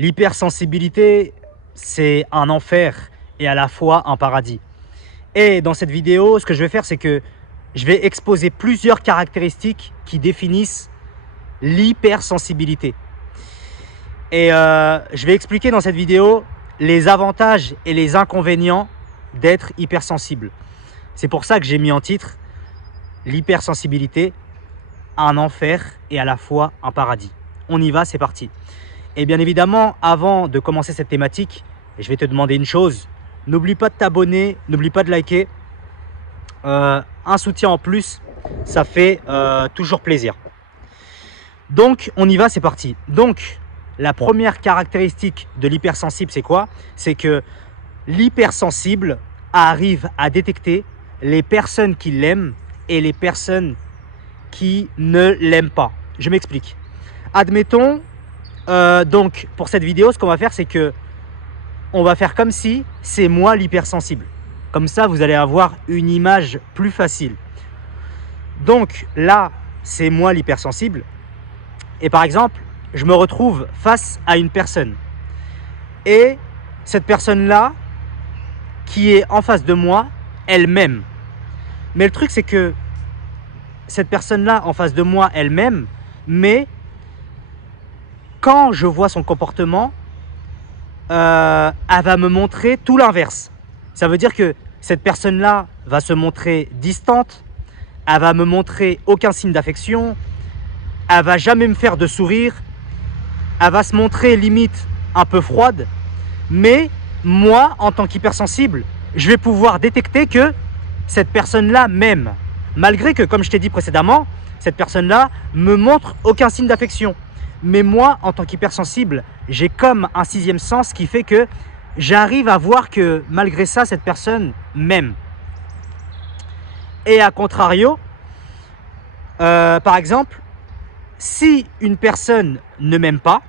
L'hypersensibilité, c'est un enfer et à la fois un paradis. Et dans cette vidéo, ce que je vais faire, c'est que je vais exposer plusieurs caractéristiques qui définissent l'hypersensibilité. Et je vais expliquer dans cette vidéo les avantages et les inconvénients d'être hypersensible. C'est pour ça que j'ai mis en titre l'hypersensibilité, un enfer et à la fois un paradis. On y va, c'est parti. Et bien évidemment, avant de commencer cette thématique, je vais te demander une chose. N'oublie pas de t'abonner, n'oublie pas de liker. Un soutien en plus, ça fait toujours plaisir. Donc, on y va, c'est parti. Donc, la première caractéristique de l'hypersensible, c'est quoi? C'est que l'hypersensible arrive à détecter les personnes qui l'aiment et les personnes qui ne l'aiment pas. Je m'explique. Admettons, donc pour cette vidéo, ce qu'on va faire, c'est que on va faire comme si c'est moi l'hypersensible. Comme ça, vous allez avoir une image plus facile. Donc là, c'est moi l'hypersensible. Et par exemple, je me retrouve face à une personne. Et cette personne-là, qui est en face de moi, elle m'aime. Mais le truc, c'est que cette personne-là, en face de moi, elle m'aime. Mais quand je vois son comportement, elle va me montrer tout l'inverse. Ça veut dire que cette personne-là va se montrer distante. Elle va me montrer aucun signe d'affection. Elle va jamais me faire de sourire. Elle va se montrer limite un peu froide. Mais moi, en tant qu'hypersensible, je vais pouvoir détecter que cette personne-là m'aime. Malgré que, comme je t'ai dit précédemment, cette personne-là me montre aucun signe d'affection. Mais moi, en tant qu'hypersensible, j'ai comme un sixième sens qui fait que j'arrive à voir que malgré ça, cette personne m'aime. Et à contrario, par exemple, si une personne ne m'aime pas,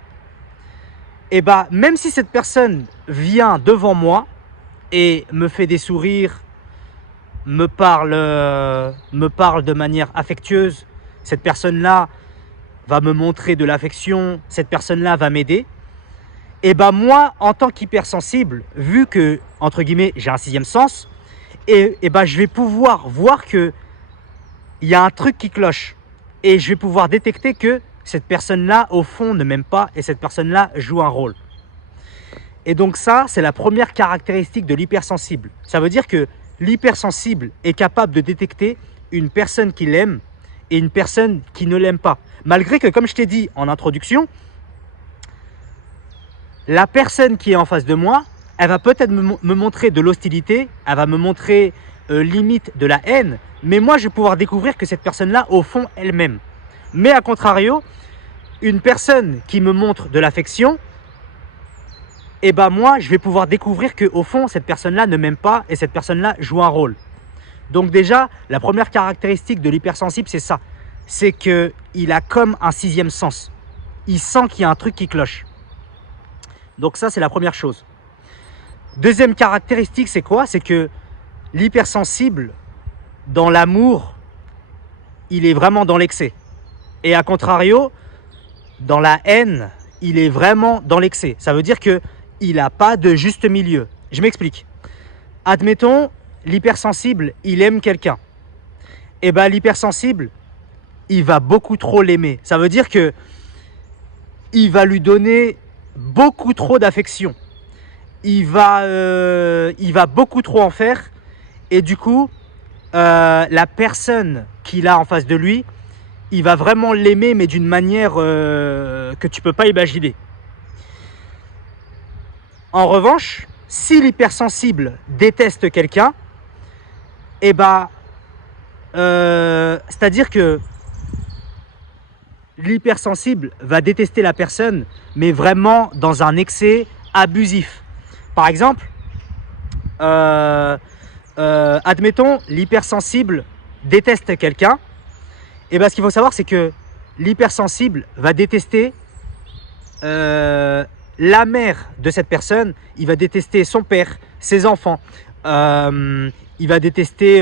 et bah, même si cette personne vient devant moi et me fait des sourires, me parle de manière affectueuse, cette personne-là va me montrer de l'affection, cette personne-là va m'aider, et bah moi, en tant qu'hypersensible, vu que, entre guillemets, j'ai un sixième sens, et bah je vais pouvoir voir qu'il y a un truc qui cloche. Et je vais pouvoir détecter que cette personne-là, au fond, ne m'aime pas et cette personne-là joue un rôle. Et donc ça, c'est la première caractéristique de l'hypersensible. Ça veut dire que l'hypersensible est capable de détecter une personne qui l'aime et une personne qui ne l'aime pas. Malgré que, comme je t'ai dit en introduction, la personne qui est en face de moi, elle va peut-être me montrer de l'hostilité, elle va me montrer limite de la haine, mais moi, je vais pouvoir découvrir que cette personne-là, au fond, elle m'aime. Mais à contrario, une personne qui me montre de l'affection, et ben moi, je vais pouvoir découvrir qu'au fond, cette personne-là ne m'aime pas et cette personne-là joue un rôle. Donc déjà, la première caractéristique de l'hypersensible, c'est ça. C'est qu'il a comme un sixième sens. Il sent qu'il y a un truc qui cloche. Donc ça, c'est la première chose. Deuxième caractéristique, c'est quoi? C'est que l'hypersensible, dans l'amour, il est vraiment dans l'excès. Et à contrario, dans la haine, il est vraiment dans l'excès. Ça veut dire qu'il n'a pas de juste milieu. Je m'explique. Admettons, l'hypersensible, il aime quelqu'un. Et bien l'hypersensible, il va beaucoup trop l'aimer. Ça veut dire que il va lui donner beaucoup trop d'affection. Il va beaucoup trop en faire. Et du coup, la personne qu'il a en face de lui, il va vraiment l'aimer, mais d'une manière que tu ne peux pas imaginer. En revanche, si l'hypersensible déteste quelqu'un, eh ben, c'est-à-dire que l'hypersensible va détester la personne, mais vraiment dans un excès abusif. Par exemple, admettons, l'hypersensible déteste quelqu'un. Et bien, ce qu'il faut savoir, c'est que l'hypersensible va détester la mère de cette personne, il va détester son père, ses enfants, il va détester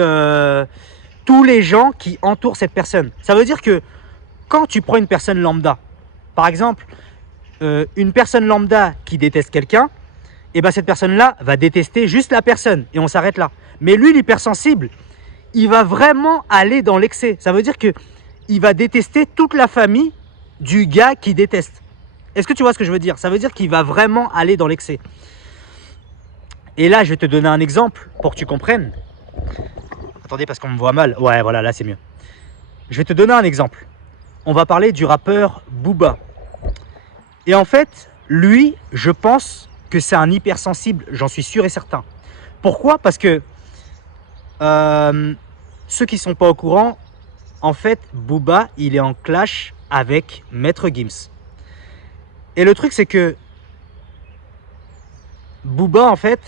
tous les gens qui entourent cette personne. Ça veut dire que quand tu prends une personne lambda, par exemple, une personne lambda qui déteste quelqu'un, et ben cette personne-là va détester juste la personne et on s'arrête là. Mais lui, l'hypersensible, il va vraiment aller dans l'excès. Ça veut dire que il va détester toute la famille du gars qui déteste. Est-ce que tu vois ce que je veux dire? Ça veut dire qu'il va vraiment aller dans l'excès. Et là, je vais te donner un exemple pour que tu comprennes. Attendez, parce qu'on me voit mal. Ouais, voilà, là c'est mieux. Je vais te donner un exemple. On va parler du rappeur Booba. Et en fait, lui, je pense que c'est un hypersensible, j'en suis sûr et certain. Pourquoi? Parce que ceux qui ne sont pas au courant, en fait, Booba, il est en clash avec Maître Gims. Et le truc, c'est que Booba, en fait,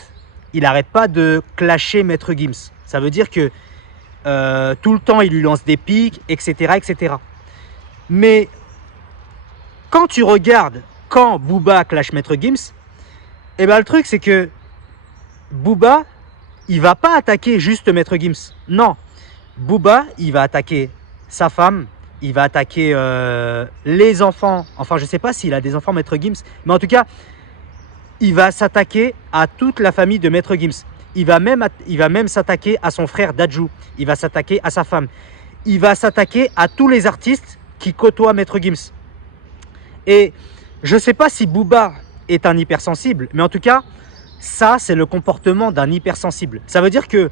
il n'arrête pas de clasher Maître Gims. Ça veut dire que tout le temps, il lui lance des pics, etc., etc. Mais quand tu regardes quand Booba clash Maître Gims, et ben le truc, c'est que Booba, il va pas attaquer juste Maître Gims. Non, Booba, il va attaquer sa femme, il va attaquer les enfants. Enfin, je sais pas s'il a des enfants, Maître Gims, mais en tout cas, il va s'attaquer à toute la famille de Maître Gims. Il va même s'attaquer à son frère Dadju. Il va s'attaquer à sa femme. Il va s'attaquer à tous les artistes qui côtoient Maître Gims. Et je sais pas si Booba est un hypersensible, mais en tout cas, ça, c'est le comportement d'un hypersensible. Ça veut dire que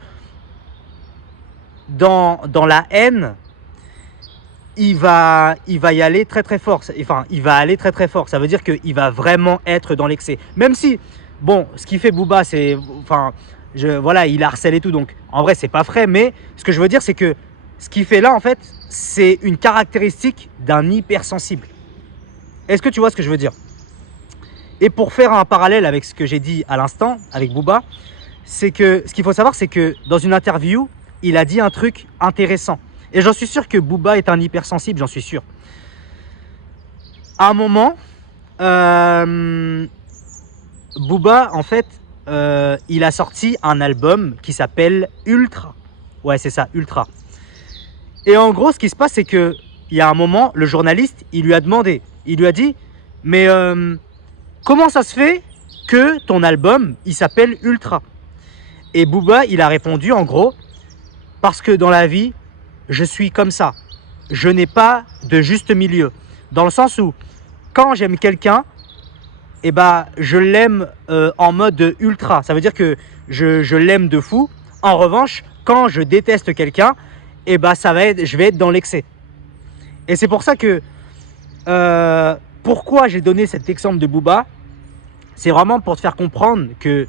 dans la haine, il va y aller très très fort. Enfin, il va aller très très fort. Ça veut dire qu'il va vraiment être dans l'excès. Même si, bon, ce qui fait Booba, c'est, enfin, voilà, il harcèle et tout. Donc, en vrai, c'est pas vrai. Mais ce que je veux dire, c'est que ce qu'il fait là, en fait, c'est une caractéristique d'un hypersensible. Est-ce que tu vois ce que je veux dire? Et pour faire un parallèle avec ce que j'ai dit à l'instant, avec Booba, c'est que ce qu'il faut savoir, c'est que dans une interview, il a dit un truc intéressant. Et j'en suis sûr que Booba est un hypersensible, j'en suis sûr. À un moment, Booba, en fait, il a sorti un album qui s'appelle Ultra. Ouais, c'est ça, Ultra. Et en gros, ce qui se passe, c'est qu'il y a un moment, le journaliste, il lui a demandé, il lui a dit, mais comment ça se fait que ton album, il s'appelle Ultra? Et Booba, il a répondu en gros, parce que dans la vie, je suis comme ça. Je n'ai pas de juste milieu. Dans le sens où, quand j'aime quelqu'un, eh ben, je l'aime en mode ultra. Ça veut dire que je l'aime de fou. En revanche, quand je déteste quelqu'un, eh ben, je vais être dans l'excès. Et c'est pour ça que, pourquoi j'ai donné cet exemple de Booba, c'est vraiment pour te faire comprendre que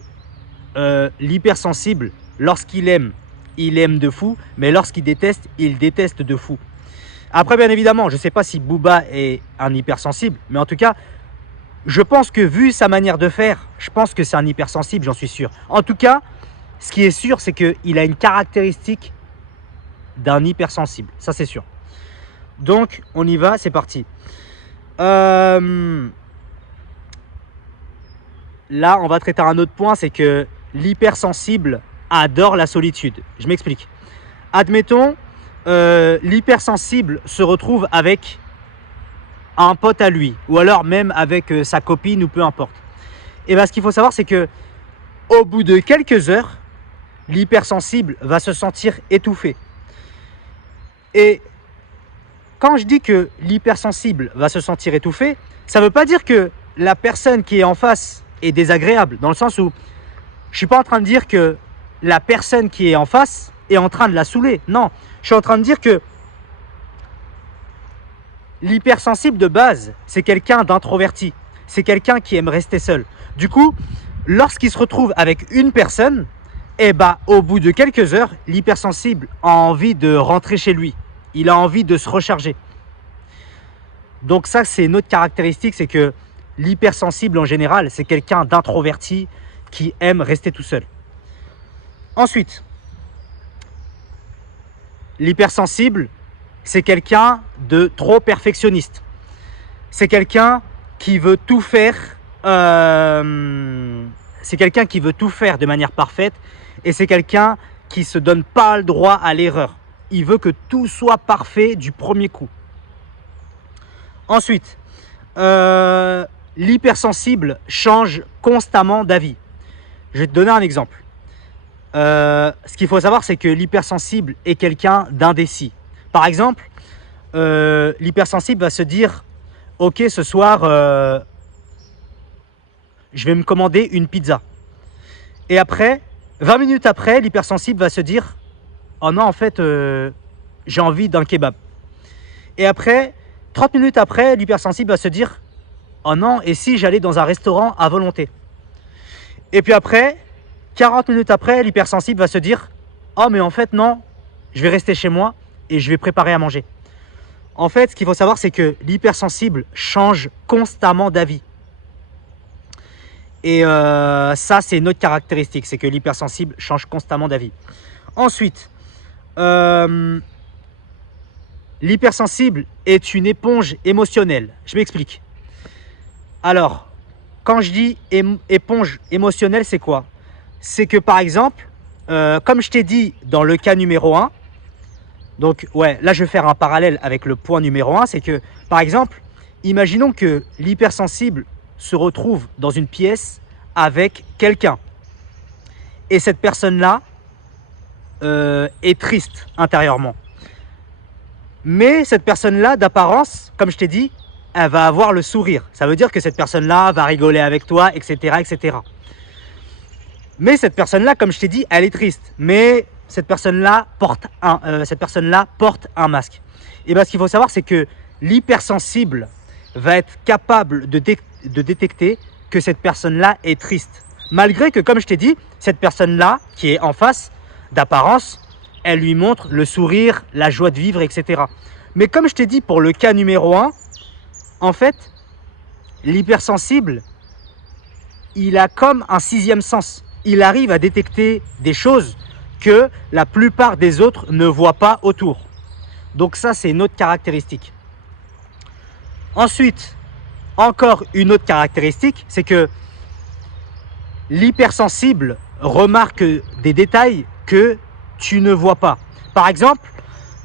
l'hypersensible, lorsqu'il aime, il aime de fou, mais lorsqu'il déteste, il déteste de fou. Après, bien évidemment, je ne sais pas si Booba est un hypersensible, mais en tout cas, je pense que vu sa manière de faire, je pense que c'est un hypersensible, j'en suis sûr. En tout cas, ce qui est sûr, c'est qu'il a une caractéristique d'un hypersensible. Ça, c'est sûr. Donc, on y va, c'est parti. Là, on va traiter un autre point, c'est que l'hypersensible adore la solitude. Je m'explique. Admettons, l'hypersensible se retrouve avec un pote à lui, ou alors même avec sa copine, ou peu importe. Et bien, ce qu'il faut savoir, c'est que au bout de quelques heures, l'hypersensible va se sentir étouffé. Et quand je dis que l'hypersensible va se sentir étouffé, ça ne veut pas dire que la personne qui est en face est désagréable, dans le sens où je ne suis pas en train de dire que la personne qui est en face est en train de la saouler. Non, je suis en train de dire que l'hypersensible de base, c'est quelqu'un d'introverti. C'est quelqu'un qui aime rester seul. Du coup, lorsqu'il se retrouve avec une personne, eh ben, au bout de quelques heures, l'hypersensible a envie de rentrer chez lui. Il a envie de se recharger. Donc ça, c'est une autre caractéristique, c'est que l'hypersensible en général, c'est quelqu'un d'introverti qui aime rester tout seul. Ensuite, l'hypersensible, c'est quelqu'un de trop perfectionniste. C'est quelqu'un qui veut tout faire. C'est quelqu'un qui veut tout faire de manière parfaite. Et c'est quelqu'un qui ne se donne pas le droit à l'erreur. Il veut que tout soit parfait du premier coup. Ensuite, l'hypersensible change constamment d'avis. Je vais te donner un exemple. Ce qu'il faut savoir, c'est que l'hypersensible est quelqu'un d'indécis. Par exemple, l'hypersensible va se dire « Ok, ce soir, je vais me commander une pizza. » Et après, 20 minutes après, l'hypersensible va se dire « Oh non, en fait, j'ai envie d'un kebab. » Et après, 30 minutes après, l'hypersensible va se dire « Oh non, et si j'allais dans un restaurant à volonté ?» Et puis après, 40 minutes après, l'hypersensible va se dire « Oh mais en fait non, je vais rester chez moi et je vais préparer à manger. » En fait, ce qu'il faut savoir, c'est que l'hypersensible change constamment d'avis. Et ça, c'est une autre caractéristique, c'est que l'hypersensible change constamment d'avis. Ensuite, l'hypersensible est une éponge émotionnelle. Je m'explique. Alors, quand je dis éponge émotionnelle, c'est quoi? C'est que par exemple, comme je t'ai dit dans le cas numéro 1, donc ouais, là je vais faire un parallèle avec le point numéro 1, c'est que par exemple, imaginons que l'hypersensible se retrouve dans une pièce avec quelqu'un. Et cette personne-là est triste intérieurement. Mais cette personne-là, d'apparence, comme je t'ai dit, elle va avoir le sourire. Ça veut dire que cette personne-là va rigoler avec toi, etc., etc. Mais cette personne-là, comme je t'ai dit, elle est triste. Mais cette personne-là porte un masque. Et bien, ce qu'il faut savoir, c'est que l'hypersensible va être capable de détecter que cette personne-là est triste. Malgré que, comme je t'ai dit, cette personne-là, qui est en face, d'apparence, elle lui montre le sourire, la joie de vivre, etc. Mais comme je t'ai dit pour le cas numéro 1, en fait, l'hypersensible, il a comme un sixième sens. Il arrive à détecter des choses que la plupart des autres ne voient pas autour. Donc ça, c'est une autre caractéristique. Ensuite, encore une autre caractéristique, c'est que l'hypersensible remarque des détails que tu ne vois pas. Par exemple,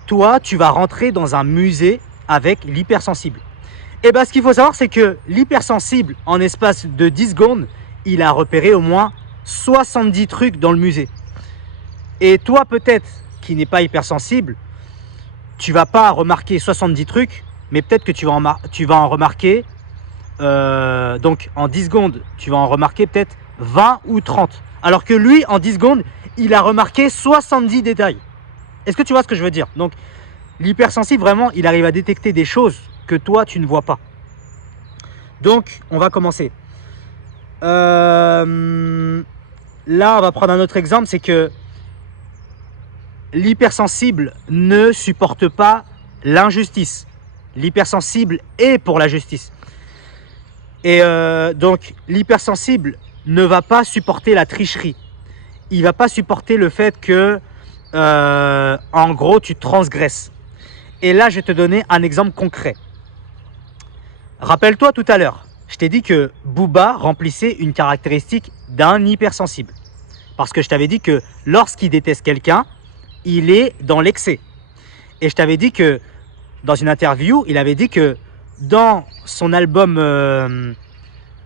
toi, tu vas rentrer dans un musée avec l'hypersensible. Et bien, ce qu'il faut savoir, c'est que l'hypersensible, en espace de 10 secondes, il a repéré au moins 70 trucs dans le musée. Et toi, peut-être, qui n'es pas hypersensible, tu vas pas remarquer 70 trucs, mais peut-être que tu vas en remarquer, donc en 10 secondes, tu vas en remarquer peut-être 20 ou 30. Alors que lui, en 10 secondes, il a remarqué 70 détails. Est-ce que tu vois ce que je veux dire? Donc, l'hypersensible, vraiment, il arrive à détecter des choses que toi, tu ne vois pas. Donc, on va commencer. Là, on va prendre un autre exemple, c'est que l'hypersensible ne supporte pas l'injustice. L'hypersensible est pour la justice. Et donc, l'hypersensible ne va pas supporter la tricherie. Il ne va pas supporter le fait que, en gros, tu transgresses. Et là, je vais te donner un exemple concret. Rappelle-toi tout à l'heure, je t'ai dit que Booba remplissait une caractéristique d'un hypersensible. Parce que je t'avais dit que lorsqu'il déteste quelqu'un, il est dans l'excès. Et je t'avais dit que, dans une interview, il avait dit que dans son album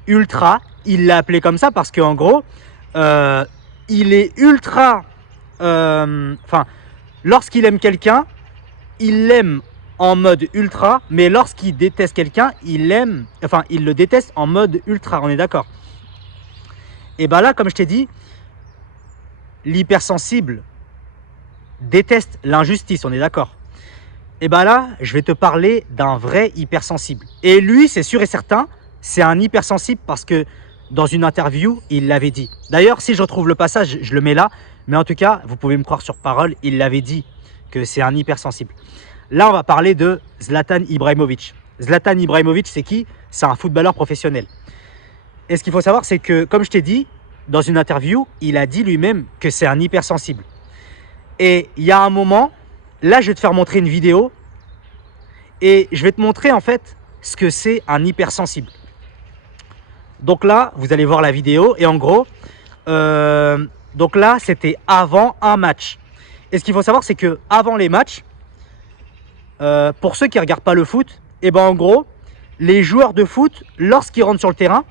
Ultra, il l'a appelé comme ça parce qu'en gros, il est ultra... lorsqu'il aime quelqu'un, il l'aime en mode ultra, mais lorsqu'il déteste quelqu'un, il le déteste en mode ultra, on est d'accord? Et bien là, comme je t'ai dit, l'hypersensible déteste l'injustice, on est d'accord? Et bien là, je vais te parler d'un vrai hypersensible. Et lui, c'est sûr et certain, c'est un hypersensible parce que dans une interview, il l'avait dit. D'ailleurs, si je retrouve le passage, je le mets là. Mais en tout cas, vous pouvez me croire sur parole, il l'avait dit que c'est un hypersensible. Là, on va parler de Zlatan Ibrahimovic. Zlatan Ibrahimovic, c'est qui? C'est un footballeur professionnel. Et ce qu'il faut savoir, c'est que, comme je t'ai dit, dans une interview, il a dit lui-même que c'est un hypersensible. Et il y a un moment, là, je vais te faire montrer une vidéo et je vais te montrer en fait ce que c'est un hypersensible. Donc là, vous allez voir la vidéo et en gros, donc là, c'était avant un match. Et ce qu'il faut savoir, c'est que avant les matchs, pour ceux qui ne regardent pas le foot, et ben en gros, les joueurs de foot, lorsqu'ils rentrent sur le terrain,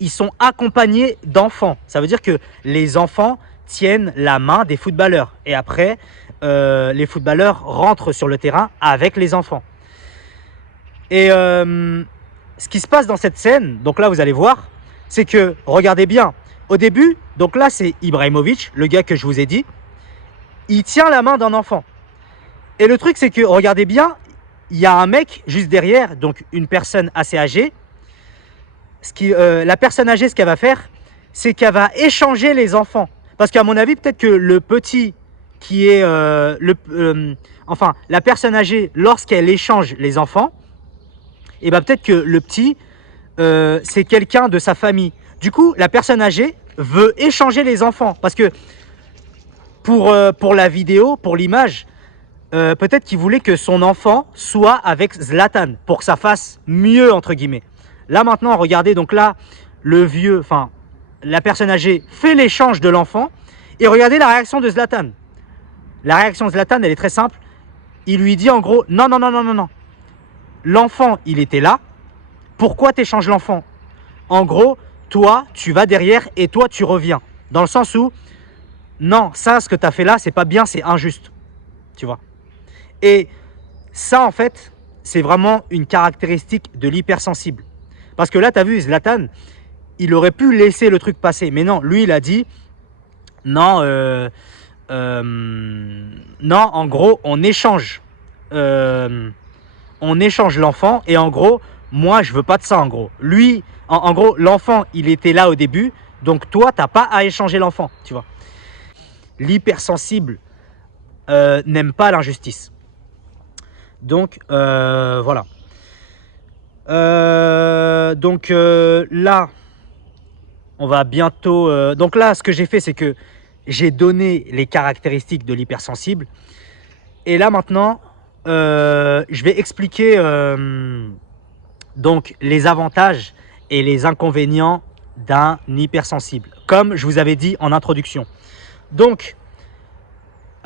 ils sont accompagnés d'enfants. Ça veut dire que les enfants tiennent la main des footballeurs. Et après, les footballeurs rentrent sur le terrain avec les enfants. Et ce qui se passe dans cette scène, donc là vous allez voir, c'est que, regardez bien, au début, donc là c'est Ibrahimovic, le gars que je vous ai dit, il tient la main d'un enfant. Et le truc c'est que, regardez bien, il y a un mec juste derrière, donc une personne assez âgée. La personne âgée, ce qu'elle va faire, c'est qu'elle va échanger les enfants. Parce qu'à mon avis, peut-être que le petit qui est... enfin, la personne âgée, lorsqu'elle échange les enfants, et ben peut-être que le petit, c'est quelqu'un de sa famille. Du coup, la personne âgée veut échanger les enfants. Parce que pour la vidéo, pour l'image, peut-être qu'il voulait que son enfant soit avec Zlatan pour que ça fasse mieux, entre guillemets. Là maintenant, regardez, donc là, le vieux, enfin, la personne âgée fait l'échange de l'enfant. Et regardez la réaction de Zlatan. La réaction de Zlatan, elle est très simple. Il lui dit en gros, non, non, non, non, non, non. L'enfant, il était là. Pourquoi t'échanges l'enfant? En gros, toi, tu vas derrière et toi, tu reviens. Dans le sens où, non, ça, ce que tu as fait là, c'est pas bien, c'est injuste. Tu vois. Et ça, en fait, c'est vraiment une caractéristique de l'hypersensible. Parce que là, tu as vu, Zlatan, il aurait pu laisser le truc passer. Mais non, lui, il a dit, non, non, en gros, on échange l'enfant. Et en gros, moi, je veux pas de ça, en gros. Lui, en gros, l'enfant, il était là au début. Donc, toi, tu n'as pas à échanger l'enfant, tu vois. L'hypersensible n'aime pas l'injustice. Donc, voilà. Là, on va bientôt... donc là, ce que j'ai fait, c'est que j'ai donné les caractéristiques de l'hypersensible. Et là, maintenant, je vais expliquer donc les avantages et les inconvénients d'un hypersensible, comme je vous avais dit en introduction. Donc,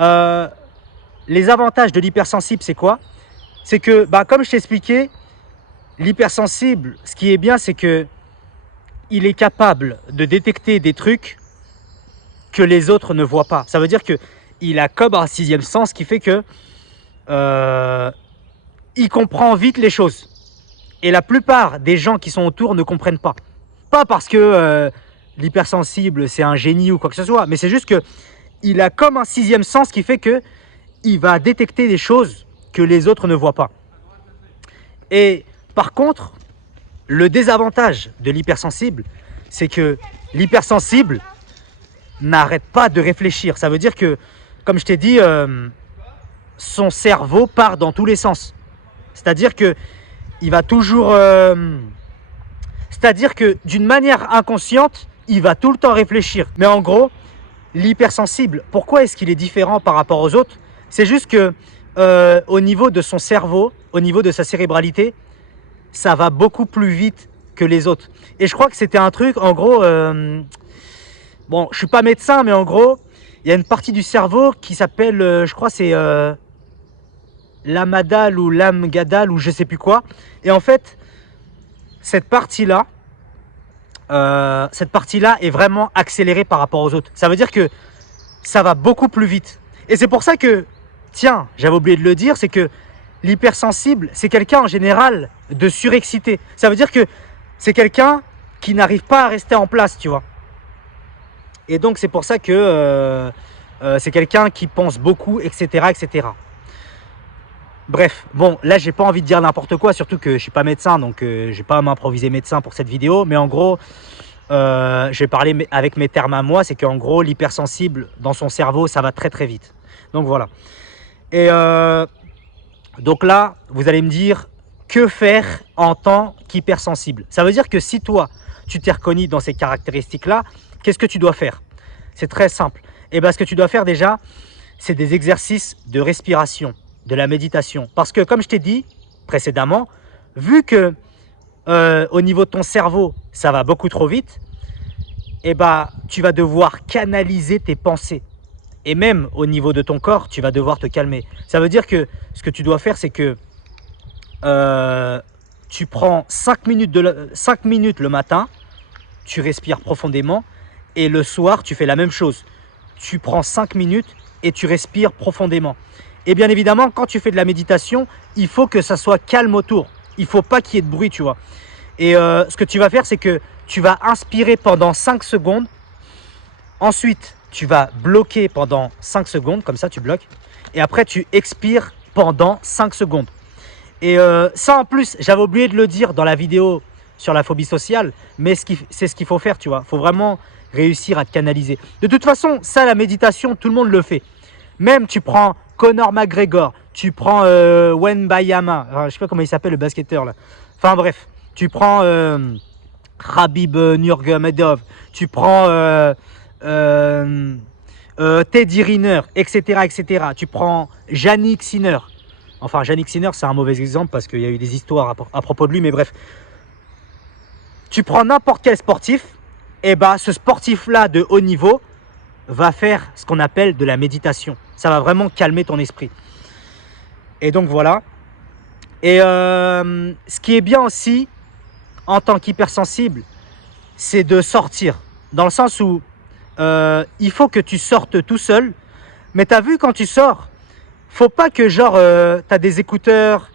les avantages de l'hypersensible, c'est quoi? C'est que, comme je t'ai expliqué, l'hypersensible, ce qui est bien, c'est que il est capable de détecter des trucs que les autres ne voient pas. Ça veut dire qu'il a comme un sixième sens qui fait que il comprend vite les choses. Et la plupart des gens qui sont autour ne comprennent pas. Pas parce que l'hypersensible, c'est un génie ou quoi que ce soit, mais c'est juste qu'il a comme un sixième sens qui fait que il va détecter des choses que les autres ne voient pas. Et par contre, le désavantage de l'hypersensible, c'est que l'hypersensible n'arrête pas de réfléchir. Ça veut dire que, comme je t'ai dit, son cerveau part dans tous les sens. C'est-à-dire que il va toujours... c'est-à-dire que d'une manière inconsciente, il va tout le temps réfléchir. Mais en gros, l'hypersensible, pourquoi est-ce qu'il est différent par rapport aux autres? C'est juste que au niveau de son cerveau, au niveau de sa cérébralité, ça va beaucoup plus vite que les autres. Et je crois que c'était un truc, en gros... bon, je suis pas médecin, mais en gros, il y a une partie du cerveau qui s'appelle, je crois c'est l'amygdale ou l'amygdale ou je sais plus quoi. Et en fait, cette partie-là est vraiment accélérée par rapport aux autres. Ça veut dire que ça va beaucoup plus vite. Et c'est pour ça que, tiens, j'avais oublié de le dire, c'est que l'hypersensible, c'est quelqu'un en général de surexcité. Ça veut dire que c'est quelqu'un qui n'arrive pas à rester en place, tu vois. Et donc, c'est pour ça que c'est quelqu'un qui pense beaucoup, etc., etc. Bref, bon, là, j'ai pas envie de dire n'importe quoi, surtout que je suis pas médecin, donc je vais pas m'improviser médecin pour cette vidéo. Mais en gros, je vais parler avec mes termes à moi, c'est qu'en gros, l'hypersensible, dans son cerveau, ça va très très vite. Donc voilà. Et donc là, vous allez me dire, que faire en tant qu'hypersensible? Ça veut dire que si toi, tu t'es reconnu dans ces caractéristiques-là, qu'est-ce que tu dois faire? C'est très simple. Et bien, ce que tu dois faire déjà, c'est des exercices de respiration, de la méditation. Parce que, comme je t'ai dit précédemment, vu que au niveau de ton cerveau, ça va beaucoup trop vite, et tu vas devoir canaliser tes pensées. Et même au niveau de ton corps, tu vas devoir te calmer. Ça veut dire que ce que tu dois faire, c'est que tu prends 5 minutes, 5 minutes le matin, tu respires profondément et le soir, tu fais la même chose. Tu prends 5 minutes et tu respires profondément. Et bien évidemment, quand tu fais de la méditation, il faut que ça soit calme autour. Il ne faut pas qu'il y ait de bruit, tu vois. Et ce que tu vas faire, c'est que tu vas inspirer pendant 5 secondes. Ensuite, tu vas bloquer pendant 5 secondes, comme ça tu bloques. Et après, tu expires pendant 5 secondes. Et ça, en plus, j'avais oublié de le dire dans la vidéo sur la phobie sociale, mais c'est ce qu'il faut faire, tu vois. Il faut vraiment réussir à te canaliser. De toute façon, ça, la méditation, tout le monde le fait. Même tu prends Conor McGregor, tu prends Wembayama, je ne sais pas comment il s'appelle le basketteur là. Enfin bref, tu prends Khabib Nurmagomedov, tu prends Teddy Riner, etc., etc. Tu prends Jannik Sinner. Enfin, Jannik Sinner, c'est un mauvais exemple parce qu'il y a eu des histoires à propos de lui, mais bref. Tu prends n'importe quel sportif, et bah ce sportif-là de haut niveau va faire ce qu'on appelle de la méditation. Ça va vraiment calmer ton esprit. Et donc voilà. Et ce qui est bien aussi, en tant qu'hypersensible, c'est de sortir. Dans le sens où il faut que tu sortes tout seul. Mais tu as vu quand tu sors, faut pas que genre tu as des écouteurs,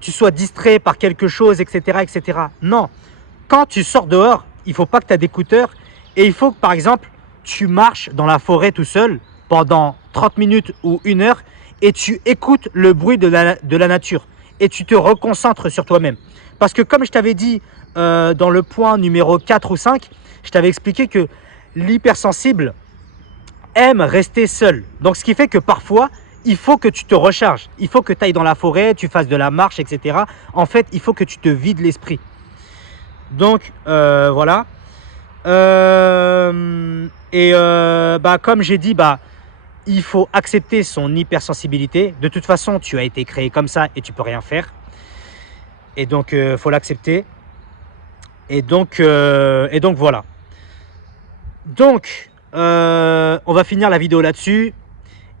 tu sois distrait par quelque chose, etc., etc. Non. Quand tu sors dehors, il faut pas que tu aies d'écouteurs. Et il faut que, par exemple, tu marches dans la forêt tout seul pendant 30 minutes ou 1 heure et tu écoutes le bruit de la nature et tu te reconcentres sur toi-même. Parce que comme je t'avais dit dans le point numéro 4 ou 5, je t'avais expliqué que l'hypersensible aime rester seul. Donc ce qui fait que parfois, il faut que tu te recharges. Il faut que tu ailles dans la forêt, tu fasses de la marche, etc. En fait, il faut que tu te vides l'esprit. Donc voilà. Comme j'ai dit, il faut accepter son hypersensibilité. De toute façon, tu as été créé comme ça et tu peux rien faire. Et donc, faut l'accepter. Et donc voilà. Donc, on va finir la vidéo là-dessus.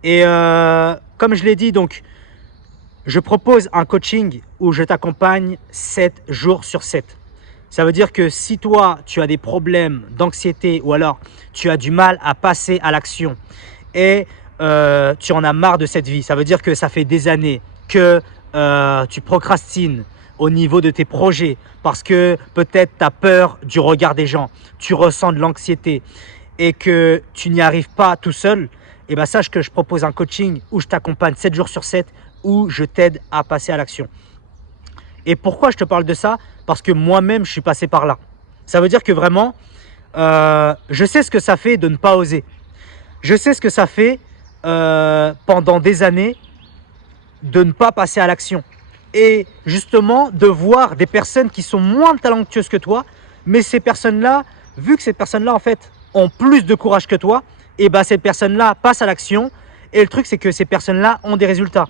Et comme je l'ai dit, donc, je propose un coaching où je t'accompagne 7 jours sur 7. Ça veut dire que si toi, tu as des problèmes d'anxiété ou alors tu as du mal à passer à l'action et tu en as marre de cette vie, ça veut dire que ça fait des années que tu procrastines au niveau de tes projets parce que peut-être tu as peur du regard des gens, tu ressens de l'anxiété et que tu n'y arrives pas tout seul, et sache que je propose un coaching où je t'accompagne 7 jours sur 7, où je t'aide à passer à l'action. Et pourquoi je te parle de ça? Parce que moi-même, je suis passé par là. Ça veut dire que vraiment, je sais ce que ça fait de ne pas oser. Je sais ce que ça fait pendant des années de ne pas passer à l'action. Et justement, de voir des personnes qui sont moins talentueuses que toi, mais ces personnes-là, vu que ces personnes-là, en fait, ont plus de courage que toi, et ces personnes-là passent à l'action. Et le truc, c'est que ces personnes-là ont des résultats.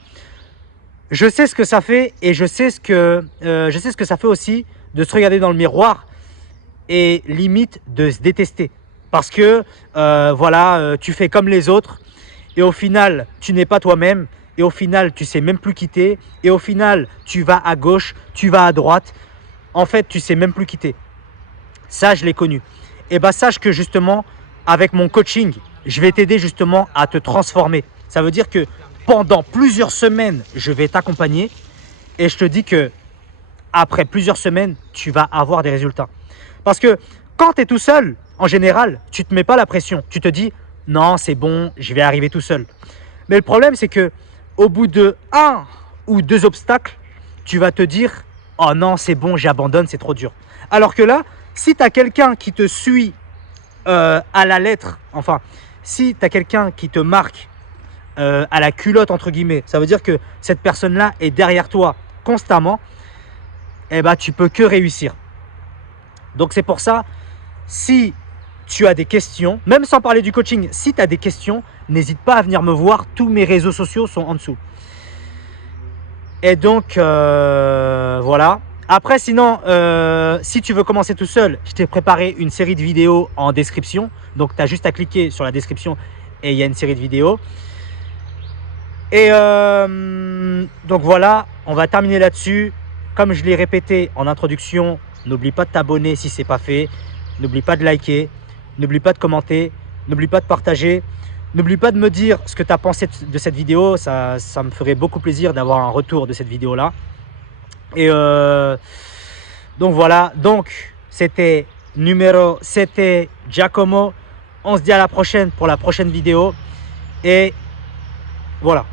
Je sais ce que ça fait et je sais ce que ça fait aussi de se regarder dans le miroir et limite de se détester. Parce que tu fais comme les autres et au final, tu n'es pas toi-même et au final, tu sais même plus quitter et au final, tu vas à gauche, tu vas à droite. En fait, tu sais même plus quitter. Ça, je l'ai connu. Et sache que justement, avec mon coaching, je vais t'aider justement à te transformer. Ça veut dire que pendant plusieurs semaines, je vais t'accompagner et je te dis que après plusieurs semaines, tu vas avoir des résultats. Parce que quand tu es tout seul, en général, tu ne te mets pas la pression. Tu te dis, non, c'est bon, je vais arriver tout seul. Mais le problème, c'est que au bout de 1 ou 2 obstacles, tu vas te dire, oh non, c'est bon, j'abandonne, c'est trop dur. Alors que là, si tu as quelqu'un qui te suit à la lettre, enfin, si tu as quelqu'un qui te marque à la culotte entre guillemets, ça veut dire que cette personne-là est derrière toi constamment, tu peux que réussir. Donc c'est pour ça, si tu as des questions, même sans parler du coaching, si tu as des questions, n'hésite pas à venir me voir, tous mes réseaux sociaux sont en dessous. Et donc voilà. Après sinon, si tu veux commencer tout seul, je t'ai préparé une série de vidéos en description. Donc tu as juste à cliquer sur la description et il y a une série de vidéos. Et donc voilà, on va terminer là-dessus. comme je l'ai répété en introduction, n'oublie pas de t'abonner si ce n'est pas fait. N'oublie pas de liker. N'oublie pas de commenter. N'oublie pas de partager. N'oublie pas de me dire ce que tu as pensé de cette vidéo. Ça me ferait beaucoup plaisir d'avoir un retour de cette vidéo-là. Et donc voilà. Donc, c'était Giacomo. On se dit à la prochaine pour la prochaine vidéo. Et voilà.